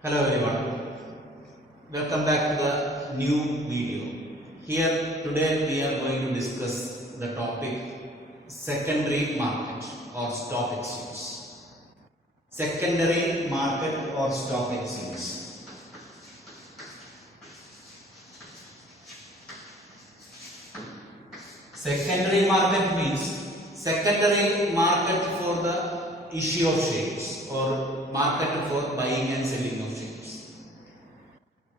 Hello everyone, welcome back to the new video. Here today we are going to discuss the topic secondary market or stock exchange. Secondary market or stock exchange. Secondary market means secondary market for the issue of shares or market for buying and selling of shares.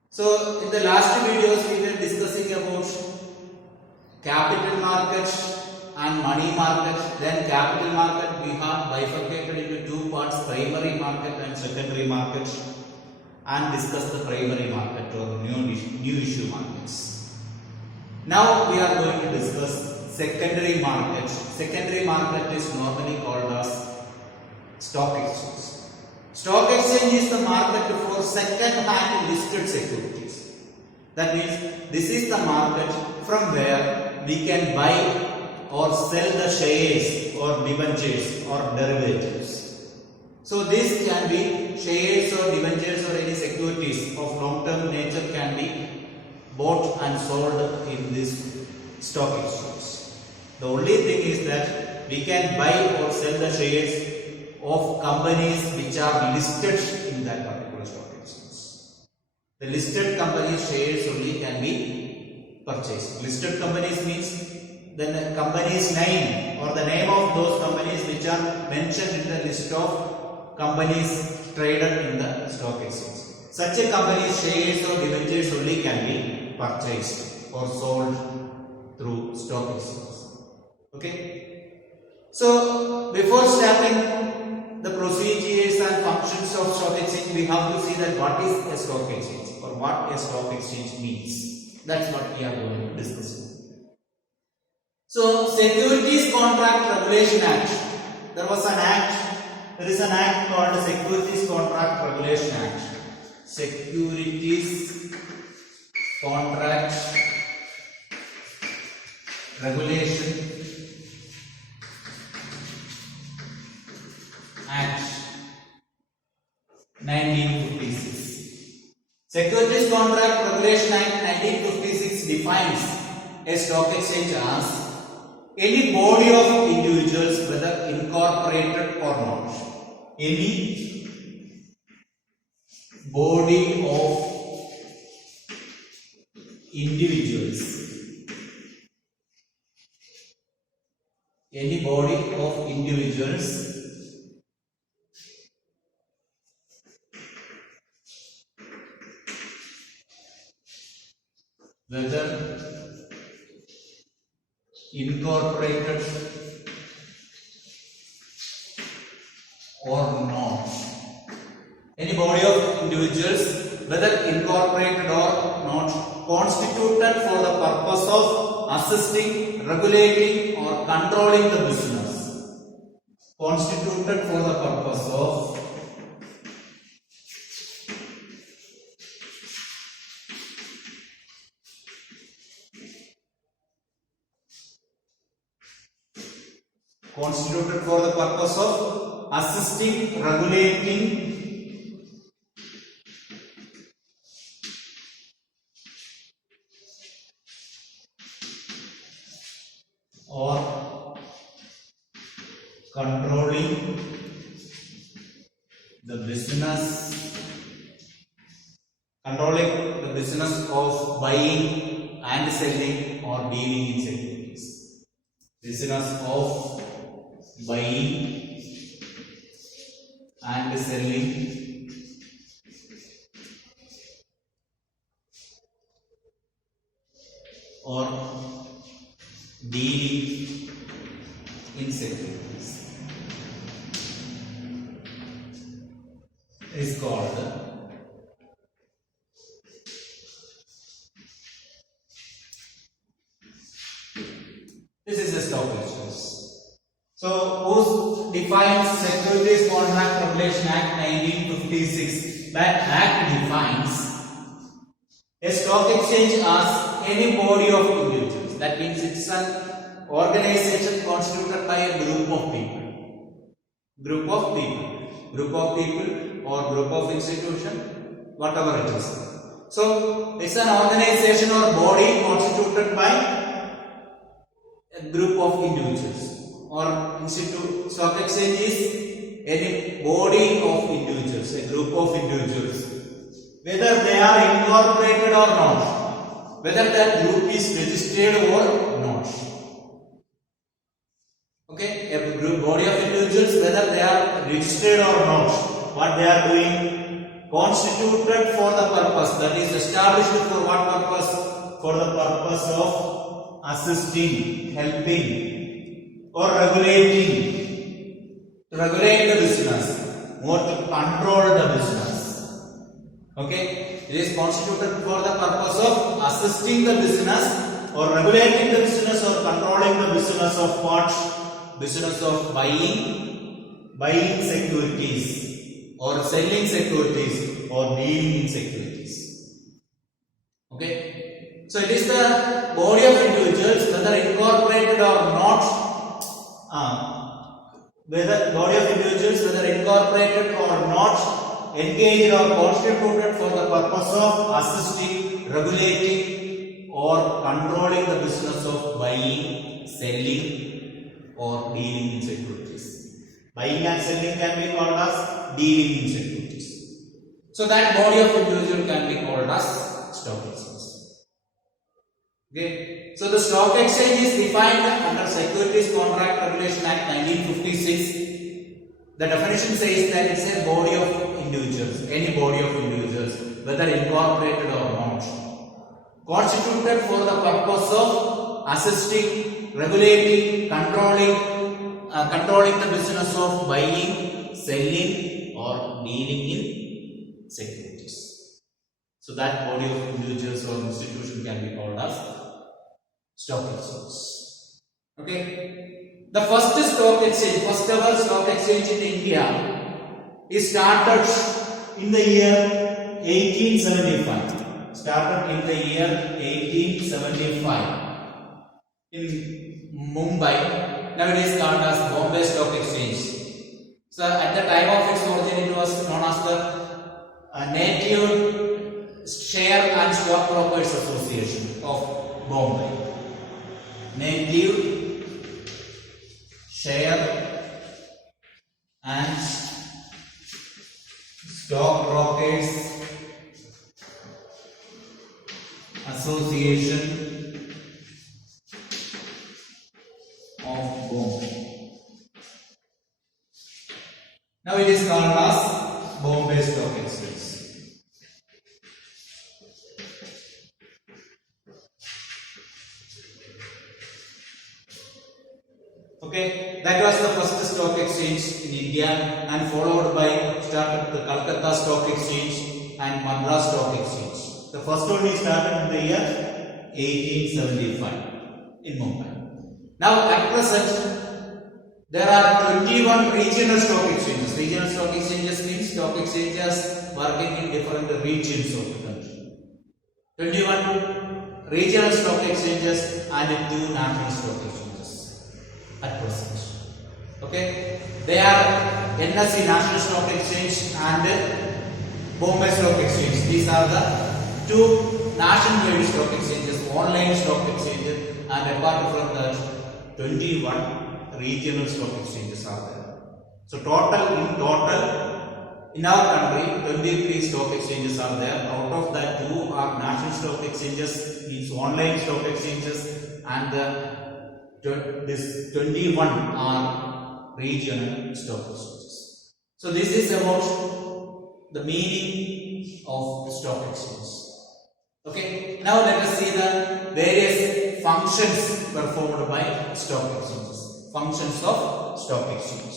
So in the last videos we were discussing about capital market and money market. Then capital market we have bifurcated into two parts, primary market and secondary market, and discussed the primary market or new issue markets. Now we are going to discuss secondary market. Secondary market is normally called as stock exchange. Stock exchange is the market for second-hand listed securities. That means this is the market from where we can buy or sell the shares or debentures or derivatives. So this can be shares or debentures or any securities of long-term nature can be bought and sold in this stock exchange. The only thing is that we can buy or sell the shares of companies which are listed in that particular stock exchange. The listed companies shares only can be purchased. Listed companies means then the company's name or the name of those companies which are mentioned in the list of companies traded in the stock exchange. Such a company's shares or debentures only can be purchased or sold through stock exchange. Okay. So before starting the procedures and functions of stock exchange, we have to see that what is a stock exchange or what a stock exchange means. That's what we are going to discuss. So, Securities Contract Regulation Act. There was an act. There is an act called Securities Contract Regulation Act. Securities Contract Regulation Act 1956. Securities Contract Regulation Act 1956 defines a stock exchange as any body of individuals, whether incorporated or not. Any body of individuals. Any body of individuals whether incorporated or not. Any body of individuals, whether incorporated or not, constituted for the purpose of assisting, regulating or controlling the business. Constituted for the purpose of assisting, regulating or controlling the business, of buying and selling or dealing in securities. Business of buying and selling or dealing in securities is called this is a stock exchange. So who defines Securities Contract Regulation Act 1956? That act defines a stock exchange as any body of individuals. That means it's an organization constituted by a group of people. Group of people or group of institution whatever it is. So it's an organization or body constituted by a group of individuals, or institute. Stock exchange is any body of individuals, a group of individuals, whether they are incorporated or not, whether that group is registered or not. Okay, a group body of individuals, whether they are registered or not, what they are doing, constituted for the purpose, that is established for what purpose? For the purpose of assisting, helping, or regulating, to regulate the business, or to control the business. Okay, it is constituted for the purpose of assisting the business, or regulating the business, or controlling the business of what? Business of buying securities, or selling securities, or dealing in securities. Okay, so it is the body of individuals, whether incorporated or not, whether body of individuals, whether incorporated or not, engaged or constituted for the purpose of assisting, regulating, or controlling the business of buying, selling, or dealing in securities. Buying and selling can be called as dealing in securities. So that body of individual can be called as stock exchange. Okay. So the stock exchange is defined under Securities Contract Regulation Act 1956. The definition says that it's a body of individuals, any body of individuals, whether incorporated or not, constituted for the purpose of assisting, regulating, controlling the business of buying, selling, or dealing in securities. So that body of individuals or institution can be called as stock exchange. Okay. The first stock exchange, first ever stock exchange in India is started in the year 1875. Started in the year 1875 in Mumbai, nowadays called as Bombay Stock Exchange. So at the time of its origin, it was known as the Native Share and Stock Brokers Association of Bombay. Native Share and Stock Brokers Association of Bombay. Now it is called as Bombay Stock Exchange. Okay, that was the first stock exchange in India, and followed by started the Calcutta Stock Exchange and Madras Stock Exchange. The first one is started in the year 1875 in Mumbai. Now at present there are 21 regional stock exchanges. Regional stock exchanges means stock exchanges working in different regions of the country. 21 regional stock exchanges and 2 national stock exchanges at present. Okay, they are NSE National Stock Exchange and Bombay Stock Exchange. These are the 2 national stock exchanges, online stock exchanges, and apart from that 21 regional stock exchanges are there. So in our country 23 stock exchanges are there. Out of that 2 are national stock exchanges, means online stock exchanges, and this 21 are regional stock exchanges. So this is about the meaning of stock exchange. Okay, now let us see the various functions performed by stock exchanges. Functions of stock exchange.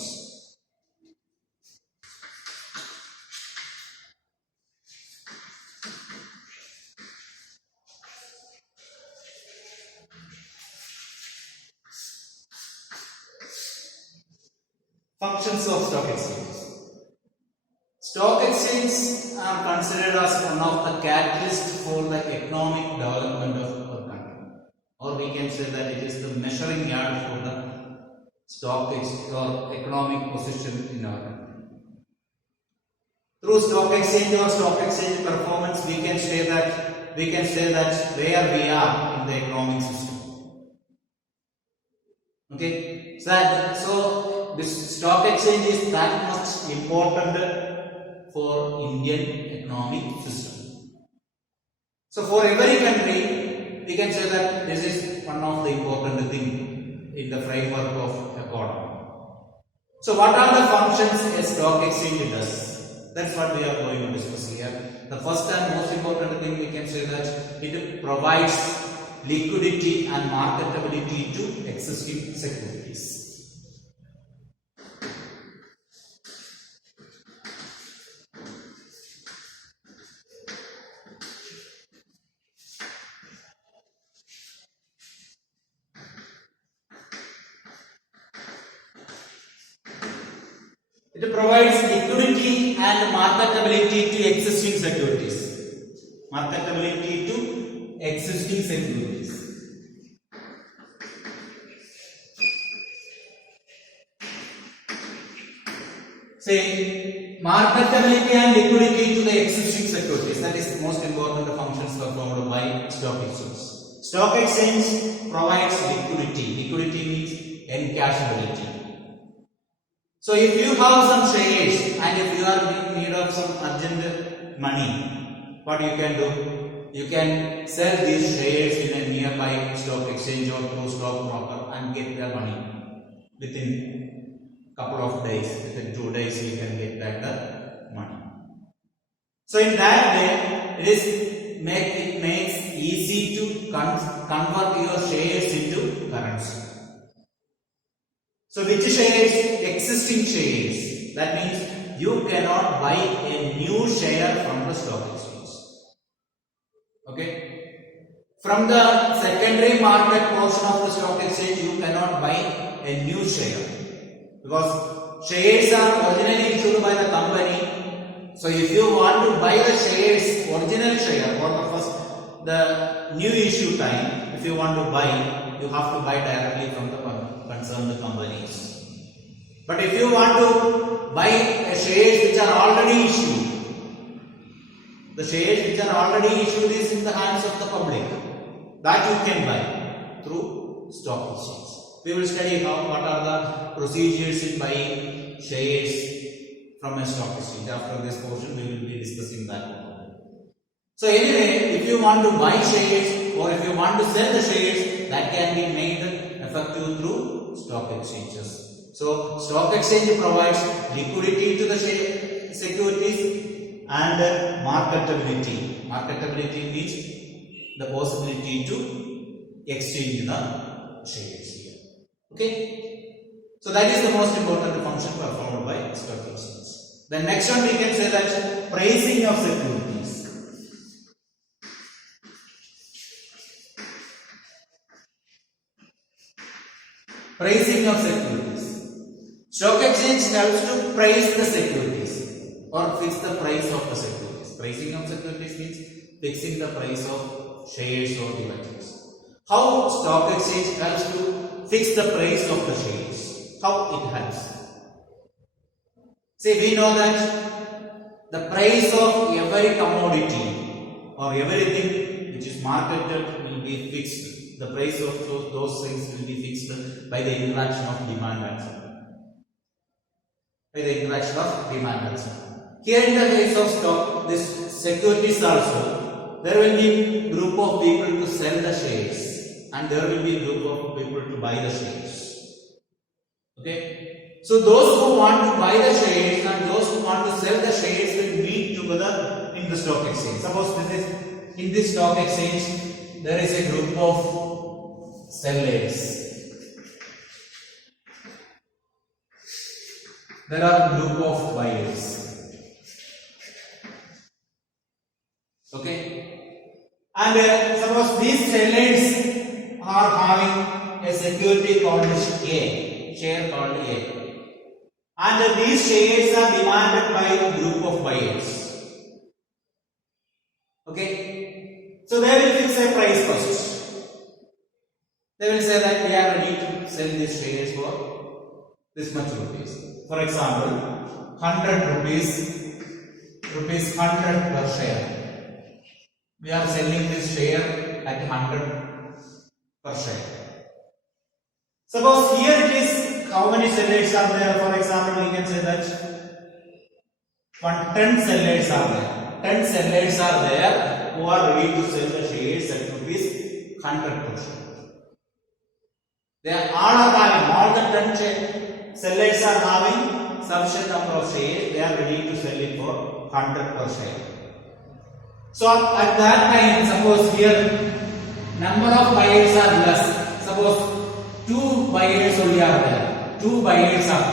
Functions of stock exchange. Stock exchanges are considered as one of the catalysts for the economic development of our country, or we can say that it is the measuring yard for the stock exchange or economic position in our country. through stock exchange or stock exchange performance, we can say that where we are in the economic system. Okay, so this stock exchange is that much important for Indian economic system. So for every country, we can say that this is one of the important thing in the framework of economy. So what are the functions a stock exchange does? That's what we are going to discuss here. The first and most important thing we can say that it provides liquidity and marketability to existing securities. It provides liquidity and marketability to existing securities. Marketability to existing securities. Say marketability and liquidity to the existing securities. That is the most important functions performed by stock exchange. Stock exchange provides liquidity. Liquidity means encashability. So if you have some shares and if you are in need of some urgent money, what you can do? You can sell these shares in a nearby stock exchange or through stock broker and get the money within couple of days. Within 2 days you can get back the money. So in that way, it makes easy to convert your shares into currency. So which shares? Existing shares. That means you cannot buy a new share from the stock exchange. Okay. From the secondary market portion of the stock exchange, you cannot buy a new share because shares are originally issued by the company. So if you want to buy the shares, original share for the new issue time, if you want to buy, you have to buy directly from the concerned companies. But if you want to buy shares which are already issued, the shares which are already issued is in the hands of the public, that you can buy through stock exchange. We will study what are the procedures in buying shares from a stock exchange. After this portion, we will be discussing that. So anyway, if you want to buy shares or if you want to sell the shares, that can be made effective through stock exchanges. So stock exchange provides liquidity to the securities and marketability. Marketability means the possibility to exchange the shares here. Okay. So that is the most important function performed by stock exchange. The next one we can say that pricing of securities. Pricing of securities. Stock exchange helps to price the securities or fix the price of the securities. Pricing of securities means fixing the price of shares or derivatives. How stock exchange helps to fix the price of the shares? How it helps? See, we know that the price of every commodity or everything which is marketed will be fixed. The price of those things will be fixed by the interaction of demand and supply. Here in the case of stock, this securities also, there will be a group of people to sell the shares and there will be a group of people to buy the shares. Okay. So those who want to buy the shares and those who want to sell the shares will meet together in the stock exchange. Suppose in this stock exchange, there is a group of sellers. There are a group of buyers. Okay. And suppose these sellers are having a security called A, share called A. And these shares are demanded by a group of buyers. Okay. So they will fix a price first. They will say that we are ready to sell these shares for this much rupees. For example, 100 rupees rupees 100 per share. We are selling this share at 100 per share. Suppose here it is, how many sellers are there? For example, we can say that 10 sellers are there. 10 sellers are there who are ready to sell the shares at rupees 100 per share. They all are having, all the 10 sellers are having sufficient number of shares. They are ready to sell it for 100 per share. So at that time, suppose here number of buyers are less. Suppose 2 buyers only are there. 2 buyers are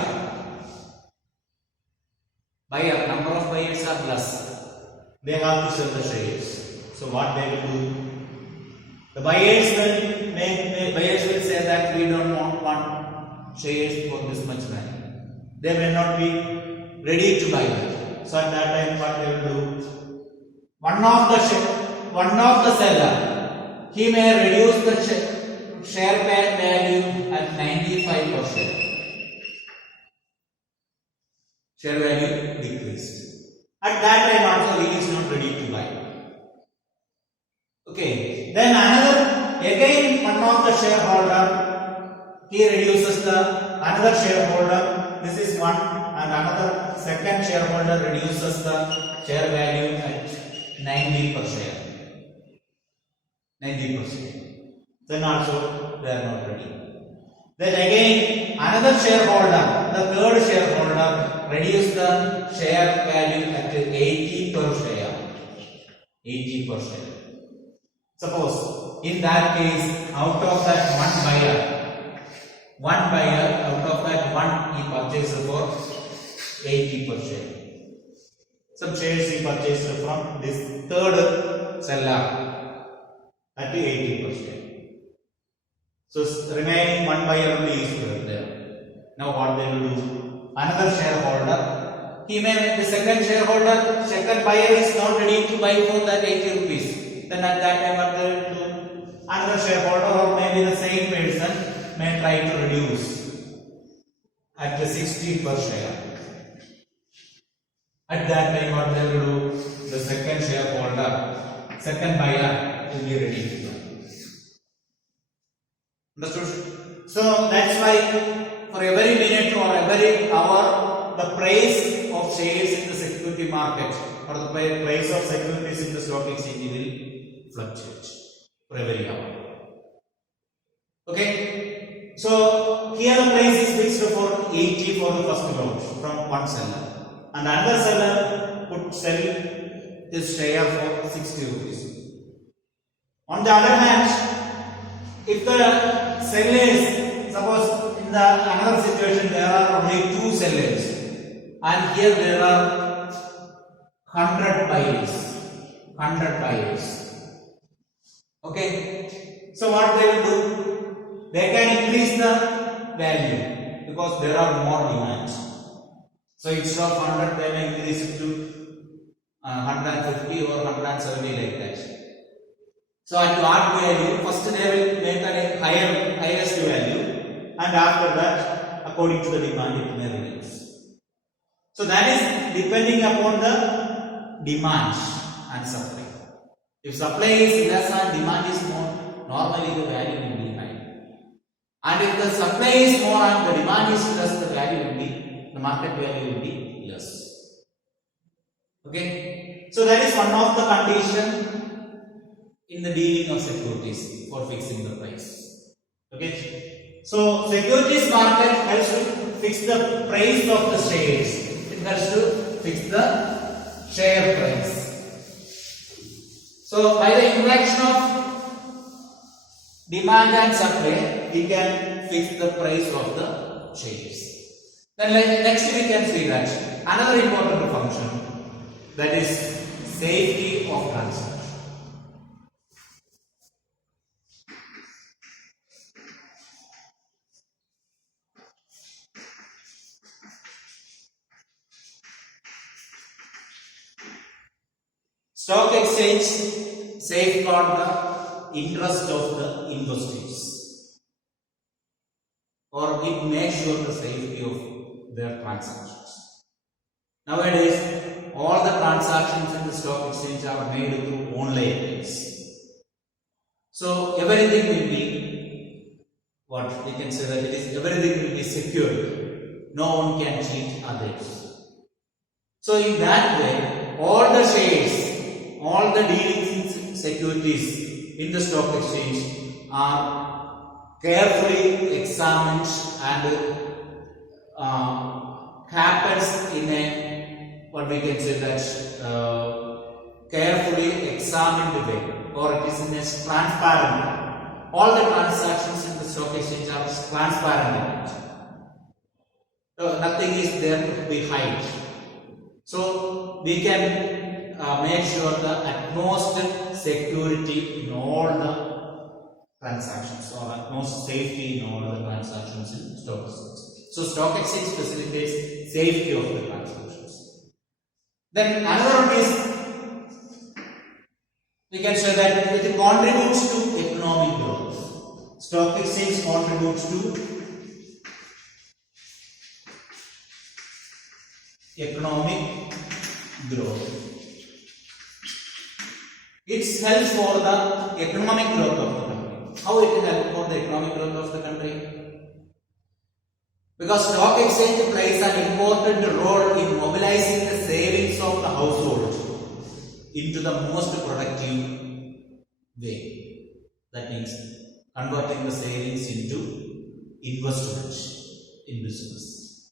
there. Number of buyers are less. They have to sell the shares. So what they will do? The buyers will say that we don't want shares for this much money. They may not be ready to buy it. So at that time, what they will do? One of the seller, he may reduce the share value at 95 per share. Share value decreased. At that time also he is not ready to buy. Okay. Then again one of the shareholder, he reduces another shareholder. This is one, and another second shareholder reduces the share value at 90 per share. 90%. Then also they are not ready. Then again another shareholder, the third shareholder, reduce the share value at 80 per share. 80 per share. Suppose in that case, out of that one buyer, out of that one he purchases for 80 per share. Some shares he purchased from this third seller at 80 per share. So remaining one buyer only is there. Now what they will do? Another shareholder, the second buyer is not ready to buy for that 80 rupees. Then at that time what they will do? Another shareholder or maybe the same person may try to reduce at 60 per share. At that time what they will do? The second buyer will be ready to buy. Understood? So that's why for every minute or every hour, the price of shares in the security market or the price of securities in the stock exchange will fluctuate for every hour. Okay? So here the price is fixed for 80 for the first lot from one seller, and another seller would sell this share for 60 rupees. On the other hand, if the sellers, suppose in another situation there are only 2 sellers and here there are 100 buyers. Okay, so what they will do? They can increase the value because there are more demands. So instead of 100 they may increase it to 150 or 170 like that. So at what value? First they will make a highest value, and after that, according to the demand, it may reduce. So that is depending upon the demand and supply. If supply is less and demand is more, normally the value will be high. And if the supply is more and the demand is less, the market value will be less. Okay. So that is one of the conditions in the dealing of securities for fixing the price. Okay. So securities market helps to fix the price of the shares. It helps to fix the share price. So by the interaction of demand and supply, we can fix the price of the shares. Then next we can see that another important function, that is safety of transaction. Stock exchange safeguard the interest of the investors, or it makes sure the safety of their transactions. Nowadays, all the transactions in the stock exchange are made through online means. So everything will be what we can say that it is everything will be secured. No one can cheat others. So in that way, all the shares, all the dealings in securities in the stock exchange are carefully examined and happens in a what we can say that carefully examined way, or it is in a transparent way. All the transactions in the stock exchange are transparent. So nothing is there to be hide. So we can make sure the utmost security in all the transactions, or utmost safety in all the transactions in stock exchange. So stock exchange facilitates safety of the transactions. Then another one is, we can say that it contributes to economic growth. Stock exchange contributes to economic growth. It helps for the economic growth of the country. How it will help for the economic growth of the country? Because stock exchange plays an important role in mobilizing the savings of the household into the most productive way. That means converting the savings into investment in business.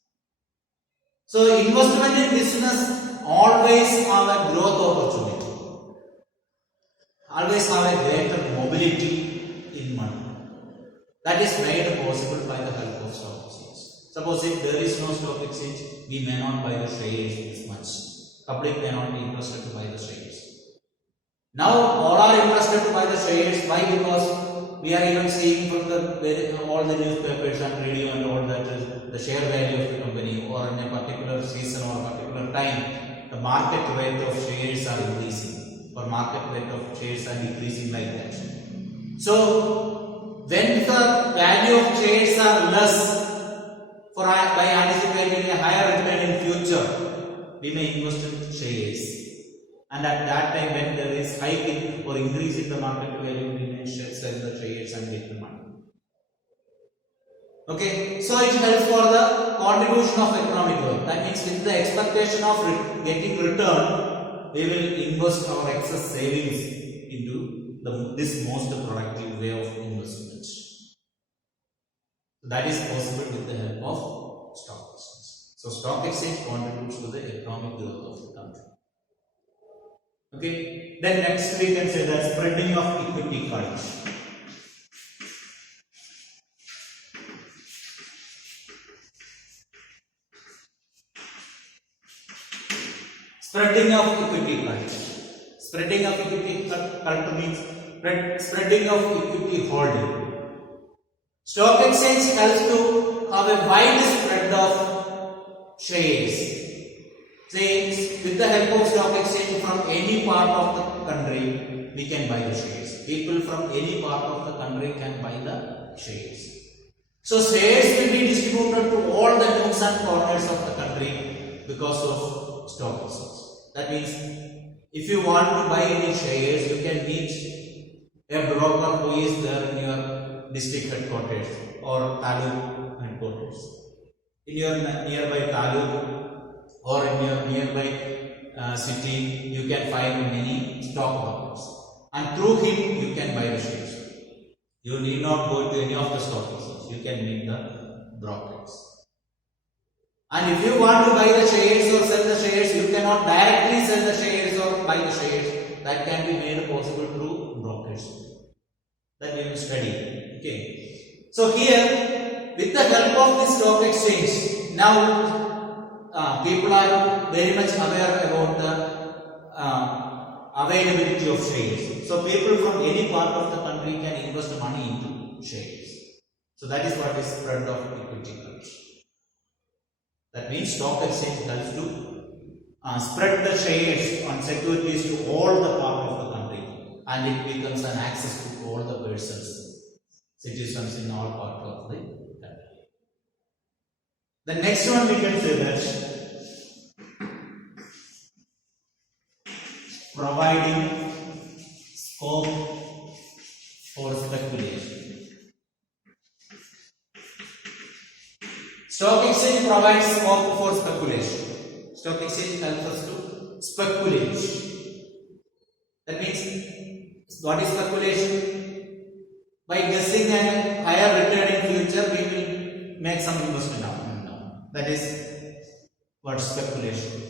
So investment in business always have a growth opportunity, always have a greater mobility in money. That is made possible by the help of stock exchange. Suppose if there is no stock exchange, we may not buy the shares this much. Public may not be interested to buy the shares. Now all are interested to buy the shares. Why? Because we are even seeing from all the newspapers and radio and all that the share value of the company, or in a particular season or a particular time, the market rate of shares are increasing, or market rate of shares are decreasing like that. So when the value of shares are less, by anticipating a higher return in future, we may invest in shares. And at that time, when there is hike or increase in the market value, we may sell the shares and get the money. Okay, so it helps for the contribution of economic growth. That means with the expectation of getting return, we will invest our excess savings into this most productive way of investment. That is possible with the help of stock exchange. So stock exchange contributes to the economic growth of the country. Okay. Then next we can say that spreading of equity funds. Spreading of equity funds. Spreading of equity fund means spreading of equity holding. Stock exchange helps to have a wide spread of shares. Say, with the help of stock exchange from any part of the country, we can buy the shares. People from any part of the country can buy the shares. So shares will be distributed to all the nooks and corners of the country because of stock exchange. That means if you want to buy any shares, you can meet a broker who is there in your district headquarters or taluk headquarters. In your nearby taluk or in your nearby city, you can find many stock brokers, and through him you can buy the shares. You need not go to any of the stock exchanges. You can meet the brokers. And if you want to buy the shares or sell the shares, you cannot directly sell the shares or buy the shares. That can be made possible through brokers. That we will study. Okay. So here, with the help of this stock exchange, now people are very much aware about the availability of shares. So people from any part of the country can invest money into shares. So that is what is spread of equity funds. That means stock exchange helps to spread the shares on securities to all the part of the country, and it becomes an access to all the persons, citizens in all parts of the country. The next one we can say that providing scope for speculation. Stock exchange provides scope for speculation. Stock exchange helps us to speculate. That means, what is speculation? By guessing a higher return in future, we will make some investment now. That is what speculation.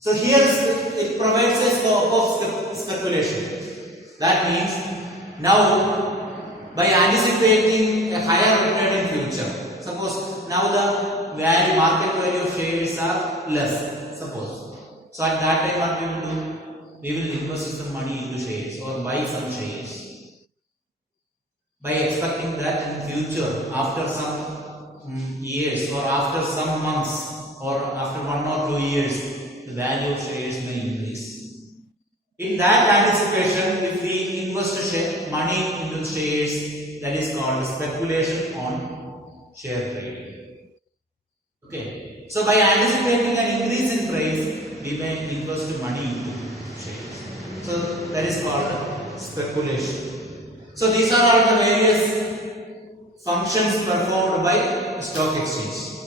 So here it provides a scope of speculation. That means, now by anticipating a higher return in future, suppose now the market value of shares are less, suppose. So at that time what we will do? We will invest some money into shares or buy some shares. By expecting that in future, after some years or after some months or after 1 or 2 years, the value of shares may increase. In that anticipation, if we invest money into shares, that is called speculation on share trading. Okay. So by anticipating an increase in price, we may invest money into shares. So that is called speculation. So these are all the various functions performed by stock exchange.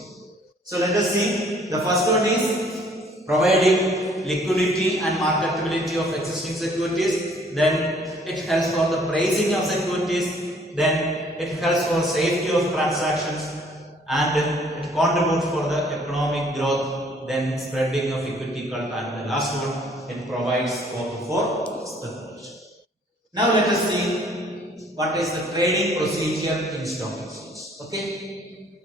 So let us see. The first one is providing liquidity and marketability of existing securities. Then it helps for the pricing of securities. Then it helps for safety of transactions. And it contributes for the economic growth, then spreading of equity curve, and the last one, it provides scope for speculation. Now let us see what is the trading procedure in stock exchange. Okay.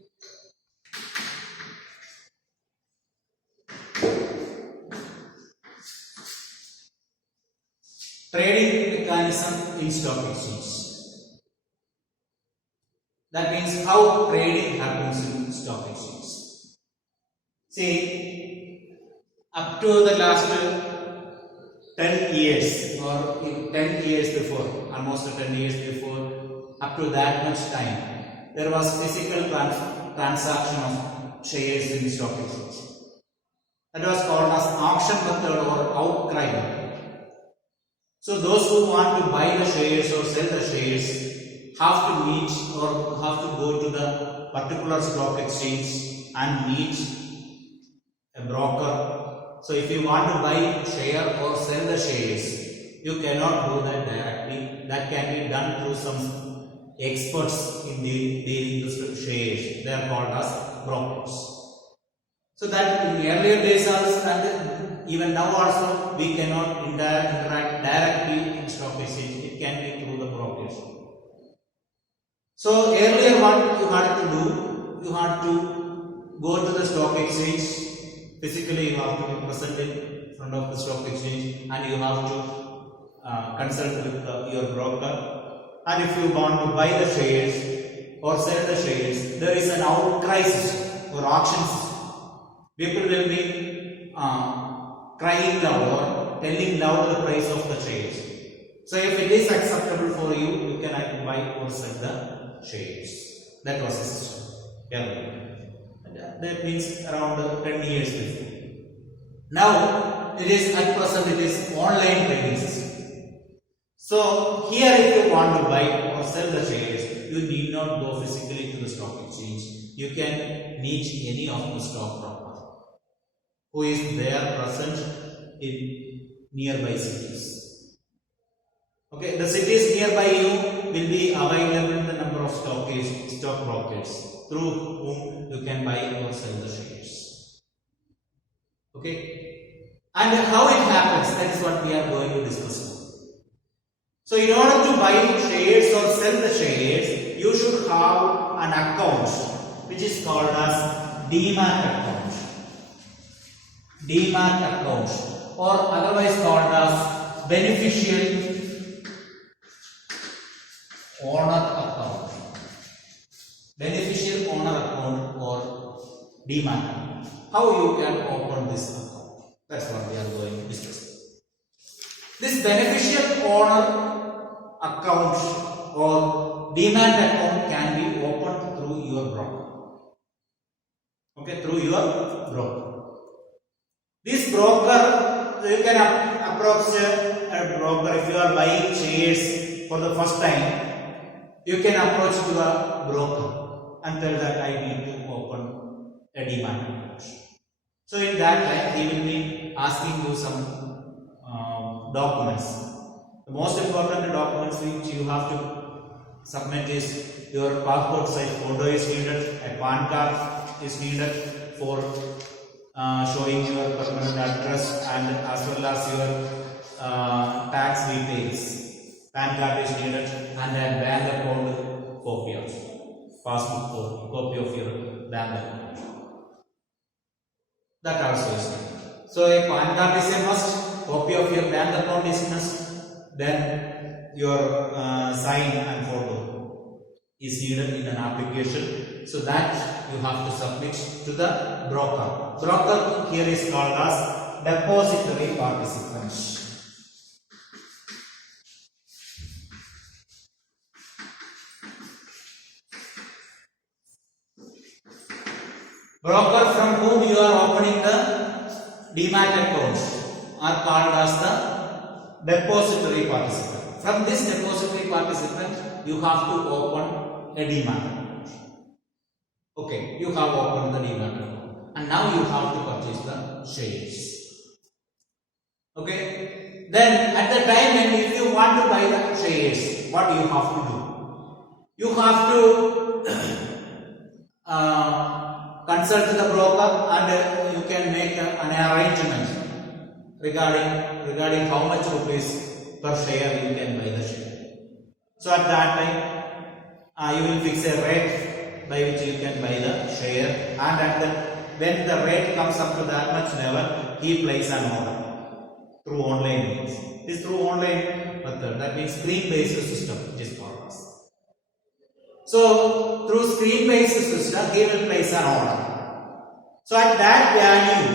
Trading mechanism in stock exchange. That means how trading happens in stock exchange. See, up to the last 10 years or 10 years before, almost 10 years before, up to that much time, there was physical transaction of shares in stock exchange. That was called as auction method or outcry method. So those who want to buy the shares or sell the shares have to meet or have to go to the particular stock exchange and meet a broker. So if you want to buy share or sell the shares, you cannot do that directly. That can be done through some experts in dealing with shares. They are called as brokers. So that in earlier days also and even now also we cannot interact directly in stock exchange. It can be through the brokers. So earlier what you had to do, you had to go to the stock exchange. Physically you have to be present in front of the stock exchange and you have to consult with your broker. And if you want to buy the shares or sell the shares, there is an outcry system or auction system. People will be crying loud or telling loud the price of the shares. So if it is acceptable for you, you can either buy or sell the shares. That was the system. That means around 10 years before. Now it is at present it is online trading system. So here if you want to buy or sell the shares, you need not go physically to the stock exchange. You can meet any of the stock broker who is there present in nearby cities. Okay, the cities nearby you will be available in the number of stock brokers through whom you can buy or sell the shares. Okay, and how it happens, that is what we are going to discuss now. So in order to buy shares or sell the shares, you should have an account which is called as Demat account. Demat account, or otherwise called as beneficial owner account. Beneficial owner account or Demat account. How you can open this account? That's what we are going to discuss. This beneficial owner account or Demat account can be opened through your broker. Okay, through your broker. This broker you can approach a broker if you are buying shares for the first time. You can approach to a broker and tell that I need to open a demat account. So in that time, he will be asking you some documents. The most important documents which you have to submit is your passport size photo is needed, a PAN card is needed for showing your permanent address, and as well as your tax details. PAN card is needed, and a bank account copy of passport copy of your bank account. That also is needed. So a PAN card is a must, copy of your bank account is must, then your sign and photo is needed in an application, so that you have to submit to the broker. Broker here is called as depository participant. Broker from whom you are opening the demat account are called as the depository participant. From this depository participant, you have to open a demat account. Okay, you have opened the demat account, and now you have to purchase the shares. Okay, then at the time when if you want to buy the shares, what you have to do? You have to consult the broker, and you can make an arrangement regarding how much rupees per share you can buy the share. So at that time, you will fix a rate by which you can buy the share, and when the rate comes up to that much level, he places an order through online means. This through online method, that means screen-based system, which is called as. So through screen-based system, he will place an order. So at that value,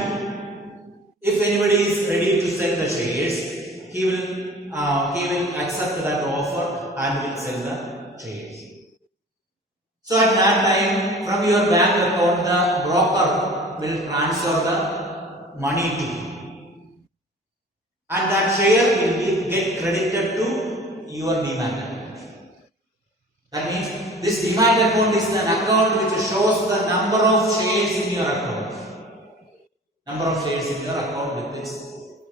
if anybody is ready to sell the shares, he will accept that offer and will sell the shares. So at that time, from your bank account, the broker will transfer the money to you, and that share will get credited to your demat account. That means this demat account is an account which shows the number of shares in your account. Number of shares in your account with its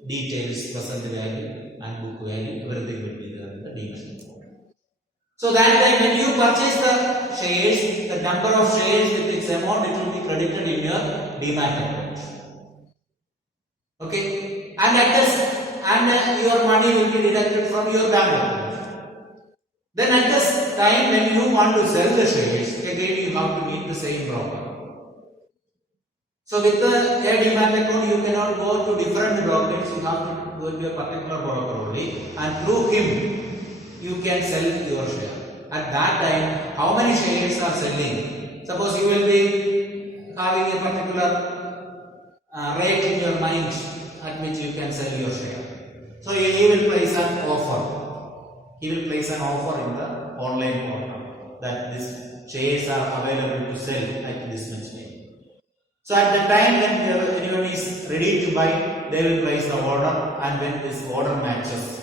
details, present value and book value, everything will be there in the demat account. So that time when you purchase the shares, the number of shares with its amount, it will be credited in your demat account. Okay, and your money will be deducted from your bank account. Then at this time when you want to sell the shares, again you have to meet the same broker. So with the demat account, you cannot go to different brokers, you have to go to a particular broker only, and through him you can sell your share. At that time, how many shares are selling? Suppose you will be having a particular rate in your mind at which you can sell your share. So he will place an offer. He will place an offer in the online portal that these shares are available to sell at this much name. So at the time when anyone is ready to buy, they will place the order, and when this order matches,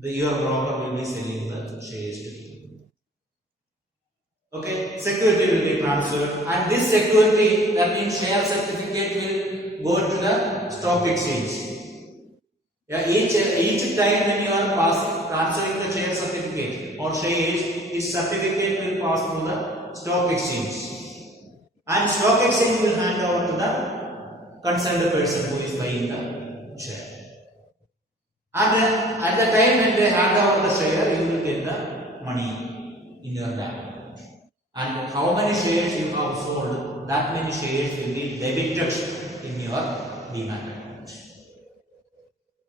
your broker will be selling the shares to you. Okay, security will be transferred, and this security, that means share certificate, will go to the stock exchange. Yeah, each time when you are transferring the share certificate or shares, this certificate will pass through the stock exchange, and stock exchange will hand over to the concerned person who is buying the share. And at the time when they hand over the share, you will get the money in your bank. And how many shares you have sold, that many shares will be debited in your demat account.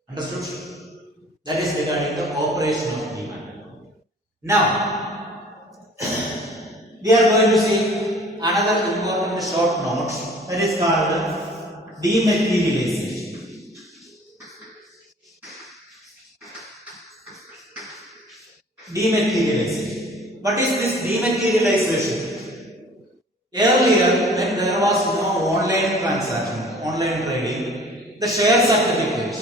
Understood? That is regarding the operation of demat account. Now, we are going to see another important short note, that is called dematerialization. Dematerialization. What is this dematerialization? Earlier, when there was no online transaction, online trading, the share certificate.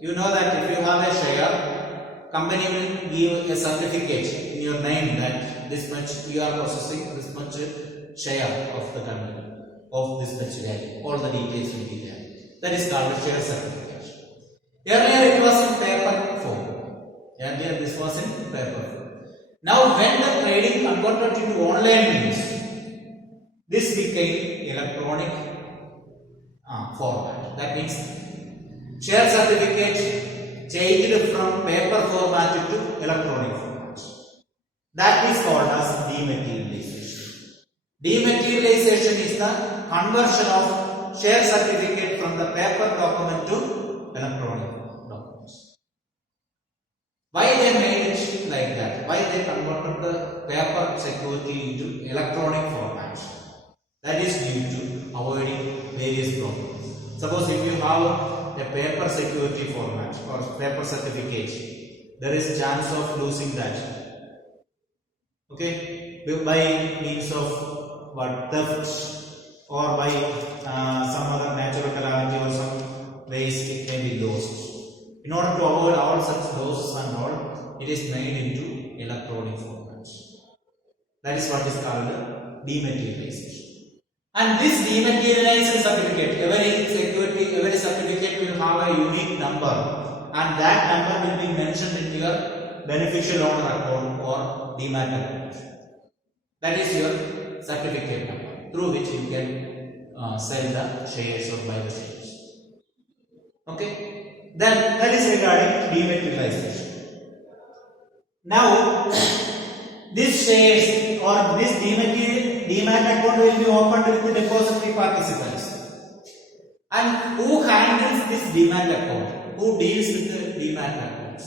You know that if you have a share, company will give a certificate in your name that this much you are possessing, this much share of the company, of this much value. All the details will be there. That is called a share certificate. Earlier it was in paper form. Earlier this was in paper form. Now when the trading converted into online means, this became electronic format. That means share certificate changed from paper format to electronic format. That is called as dematerialization. Dematerialization is the conversion of share certificate from the paper document to electronic documents. Why they made it like that? Why they converted the paper security into electronic format? That is due to avoiding various problems. Suppose if you have a paper security format or paper certificate, there is chance of losing that. Okay, by means of what, theft, or by some other natural calamity or some ways it may be lost. In order to avoid all such losses and all, it is made into electronic format. That is what is called dematerialization. And this dematerialized certificate, every certificate will have a unique number, and that number will be mentioned in your beneficial owner account or demat account. That is your certificate number, through which you can sell the shares or buy the shares. Okay, then that is regarding dematerialization. Now, this shares or this demat account will be opened with the depository participants. And who handles this demat account? Who deals with the demat accounts?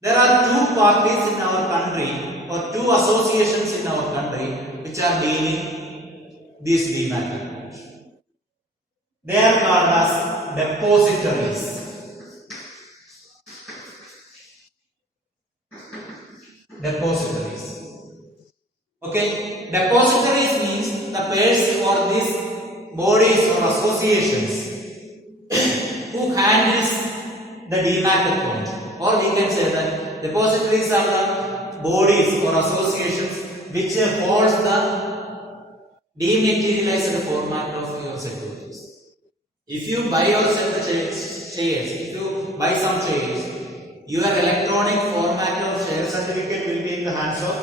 There are two parties in our country or two associations in our country which are dealing these demat accounts. They are called as depositories. Depositories. Okay, depositories means the person or these bodies or associations who handles the demat account, or we can say that depositories are the bodies or associations which holds the dematerialized format of your securities. If you buy or sell the shares, if you buy some shares, your electronic format of share certificate will be in the hands of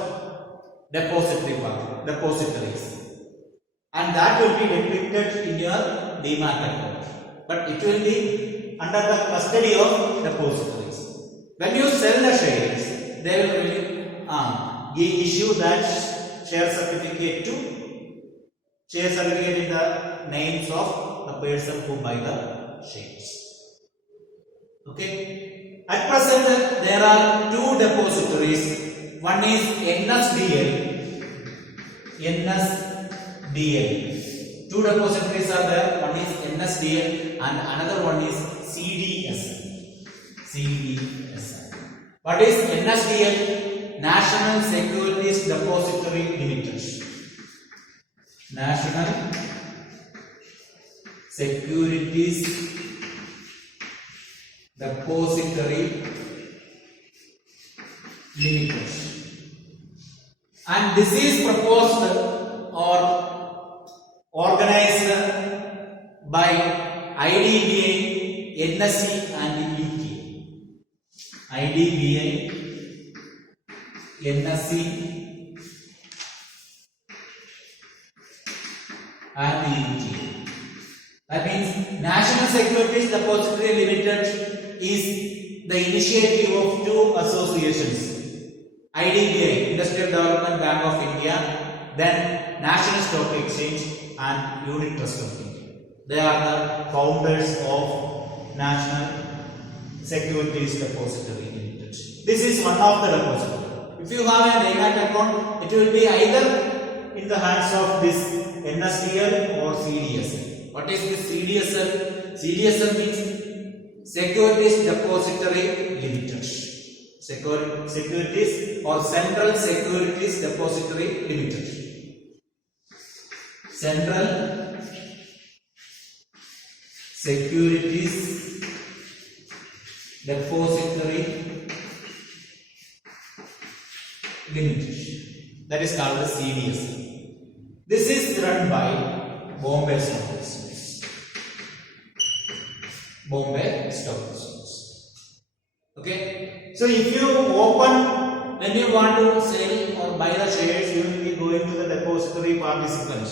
depositories, and that will be depicted in your demat account, but it will be under the custody of depositories. When you sell the shares, they will really issue that share certificate in the names of the person who buy the shares. Okay, at present there are two depositories. One is NSDL. Two depositories are there. One is NSDL and another one is CDSL. What is NSDL? National Securities Depository Limited. National Securities Depository Limited. And this is proposed or organized by IDBI, NSE and UT. IDBI, NSE and UT. That means National Securities Depository Limited is the initiative of two associations. IDBI, Industrial Development Bank of India, then National Stock Exchange and Unit Trust of India. They are the founders of National Securities Depository Limited. This is one of the depository. If you have a demat account, it will be either in the hands of this NSDL or CDSL. What is this CDSL? CDSL means Securities Depository Limited. Securities or Central Securities Depository Limited. Central Securities Depository Limited. That is called the CDS. This is run by Bombay Stock Exchange. Bombay Stock Exchange. Okay. So if you open, when you want to sell or buy the shares, you will be going to the depository participant.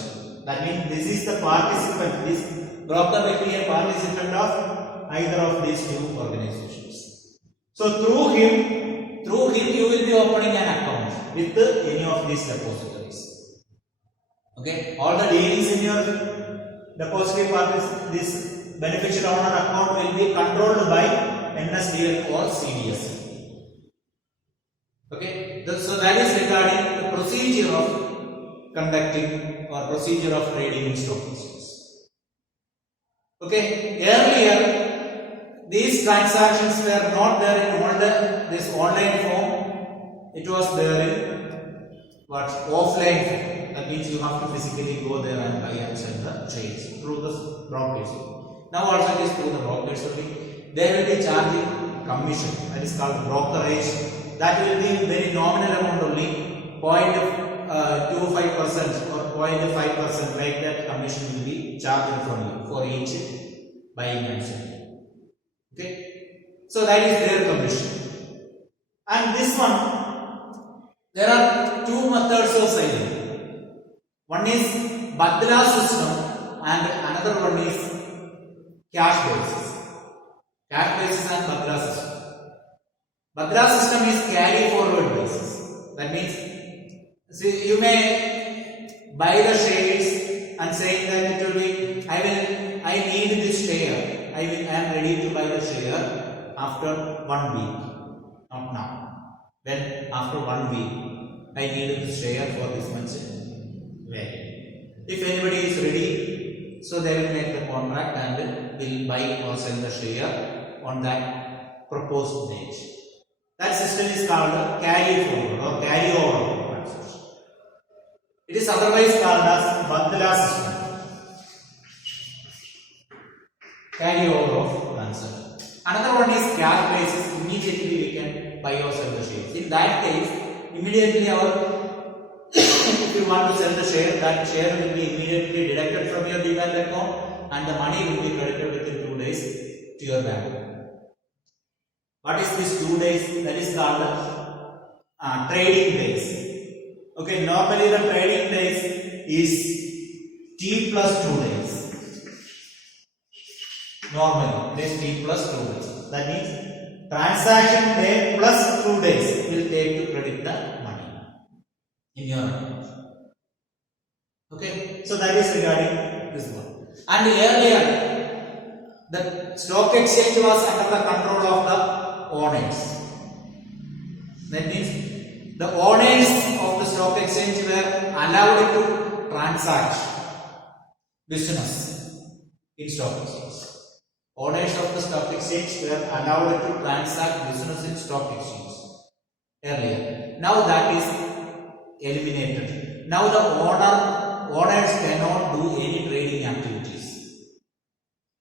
That means this is the participant. This broker will be a participant of either of these two organizations. So through him you will be opening an account with any of these depositories. Okay, all the dealings in your depository this beneficial owner account will be controlled by NSDL or CDS. Okay, so that is regarding the procedure of conducting or procedure of trading in stock exchanges. Okay, earlier these transactions were not there in this online form. It was there in what? Offline form. That means you have to physically go there and buy and sell the shares through the brokers. Now also it is through the brokers only. They will be charging commission. That is called brokerage. That will be very nominal amount only, 0.25% or 0.5%, like that commission will be charged from you for each buying and selling. Okay, so that is their commission. And this one, there are two methods of selling. One is Badla system and another one is cash basis. Cash basis and Badla system. Badla system is carry forward basis. That means, see, you may buy the shares and saying that it will be, I need this share. I am ready to buy the share after 1 week. Not now. Then after 1 week, I need this share for this much value. If anybody is ready, so they will make the contract and will buy or sell the share on that proposed date. That system is called carry forward or carry over transaction. It is otherwise called as Badla system. Carry over of transaction. Another one is cash basis. Immediately we can buy or sell the shares. In that case, immediately if you want to sell the share, that share will be immediately deducted from your demat account and the money will be credited within 2 days to your bank. What is this 2 days? That is called trading days. Okay, normally the trading days is T plus 2 days. Normally it is T plus 2 days. That means transaction day plus 2 days will take to credit the money in your account. Okay, so that is regarding this one. And earlier the stock exchange was under the control of the owners. That means the owners of the stock exchange were allowed to transact business in stock exchange. Owners of the stock exchange were allowed to transact business in stock exchange earlier. Now that is eliminated. Now the owners cannot do any trading activities.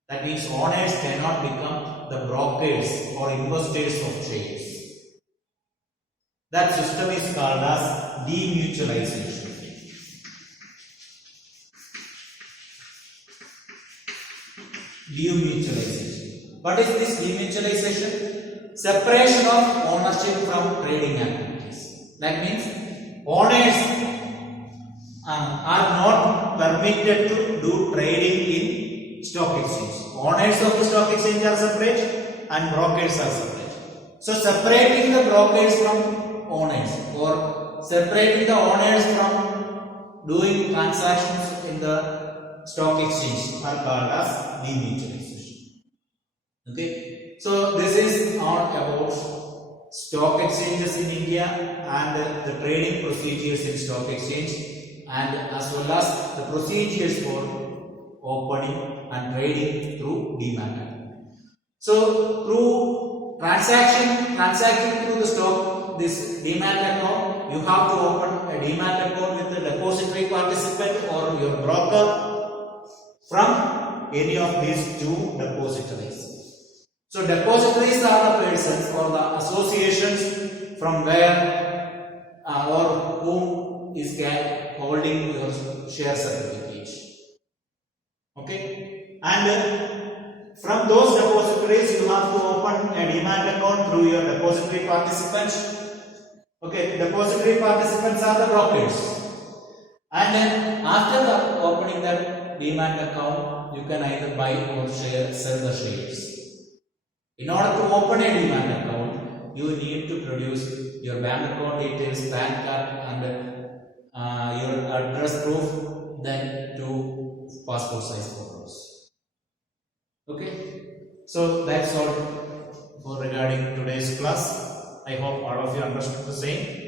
That means owners cannot become the brokers or investors of shares. That system is called as demutualization. Demutualization. What is this demutualization? Separation of ownership from trading activities. That means owners are not permitted to do trading in stock exchange. Owners of the stock exchange are separate and brokers are separate. So separating the brokers from owners or separating the owners from doing transactions in the stock exchange are called as demutualization. Okay, so this is all about stock exchanges in India and the trading procedures in stock exchange, and as well as the procedures for opening and trading through demat account. So through transacting through the stock, this demat account, you have to open a demat account with the depository participant or your broker from any of these two depositories. So depositories are the persons or the associations from where or whom is holding your share certificate. Okay, and from those depositories you have to open a demat account through your depository participants. Okay, depository participants are the brokers, and then after the opening the demat account, you can either buy or sell the shares. In order to open a demat account, you need to produce your bank account details, PAN card, and your address proof, then two passport size photos. Okay, so that's all for regarding today's class. I hope all of you understood the same.